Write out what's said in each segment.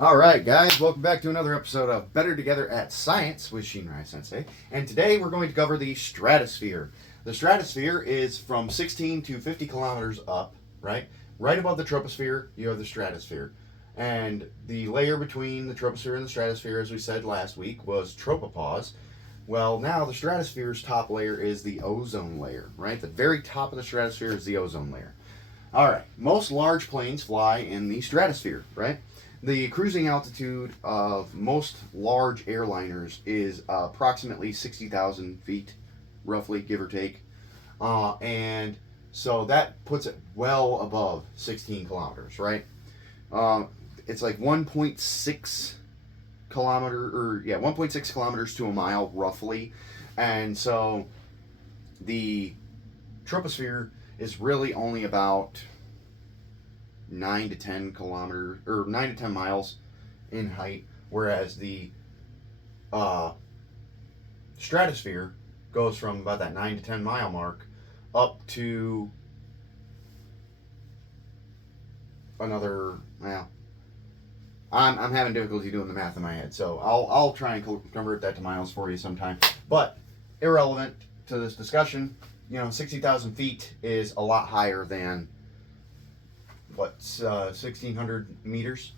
All right, guys, welcome back to another episode of Better Together at Science with Shinrai Sensei. And today we're going to cover the stratosphere. The stratosphere is from 16 to 50 kilometers up, right? Right above the troposphere, you have the stratosphere. And the layer between the troposphere and the stratosphere, as we said last week, was tropopause. Well, now the stratosphere's top layer is the ozone layer, right? The very top of the stratosphere is the ozone layer. All right, most large planes fly in the stratosphere, right? The cruising altitude of most large airliners is approximately 60,000 feet, roughly, give or take. And so that puts it well above 16 kilometers, right? It's like 1.6 1.6 kilometers to a mile, roughly. And so the troposphere is really only about 9 to 10 kilometers or 9 to 10 miles in height, whereas the stratosphere goes from about that 9 to 10 mile mark up to another, well, I'm having difficulty doing the math in my head, so I'll try and convert that to miles for you sometime. But irrelevant to this discussion, 60,000 feet is a lot higher than 1,600 meters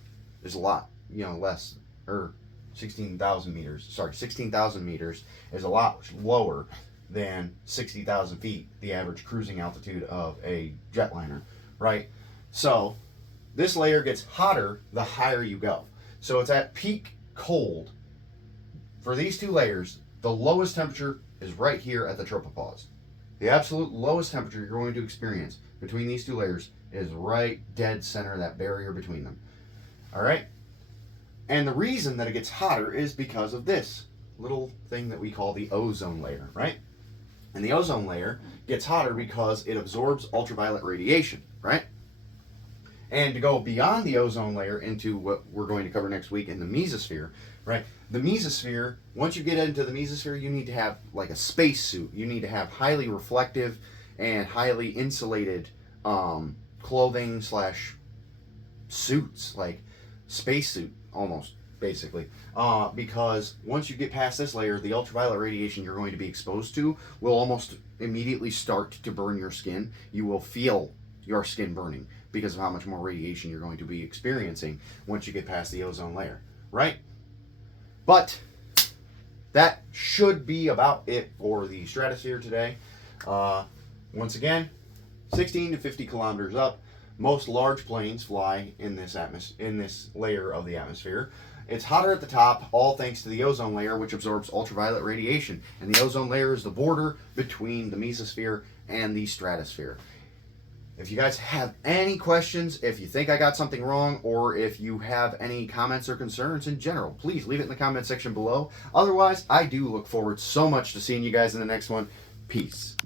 is a lot, less, or 16,000 meters. Sorry, 16,000 meters is a lot lower than 60,000 feet, the average cruising altitude of a jetliner, right? So this layer gets hotter the higher you go. So it's at peak cold. For these two layers, the lowest temperature is right here at the tropopause. The absolute lowest temperature you're going to experience between these two layers is right dead center, that barrier between them. All right? And the reason that it gets hotter is because of this little thing that we call the ozone layer, right? And the ozone layer gets hotter because it absorbs ultraviolet radiation, right? And to go beyond the ozone layer into what we're going to cover next week in the mesosphere, right? The mesosphere, once you get into the mesosphere, you need to have like a space suit. You need to have highly reflective and highly insulated clothing / suits, like spacesuit almost, basically. Because once you get past this layer, the ultraviolet radiation you're going to be exposed to will almost immediately start to burn your skin. You will feel your skin burning because of how much more radiation you're going to be experiencing once you get past the ozone layer, right? But that should be about it for the stratosphere today. Once again, 16 to 50 kilometers up. Most large planes fly in this layer of the atmosphere. It's hotter at the top, all thanks to the ozone layer, which absorbs ultraviolet radiation. And the ozone layer is the border between the mesosphere and the stratosphere. If you guys have any questions, if you think I got something wrong, or if you have any comments or concerns in general, please leave it in the comment section below. Otherwise, I do look forward so much to seeing you guys in the next one. Peace.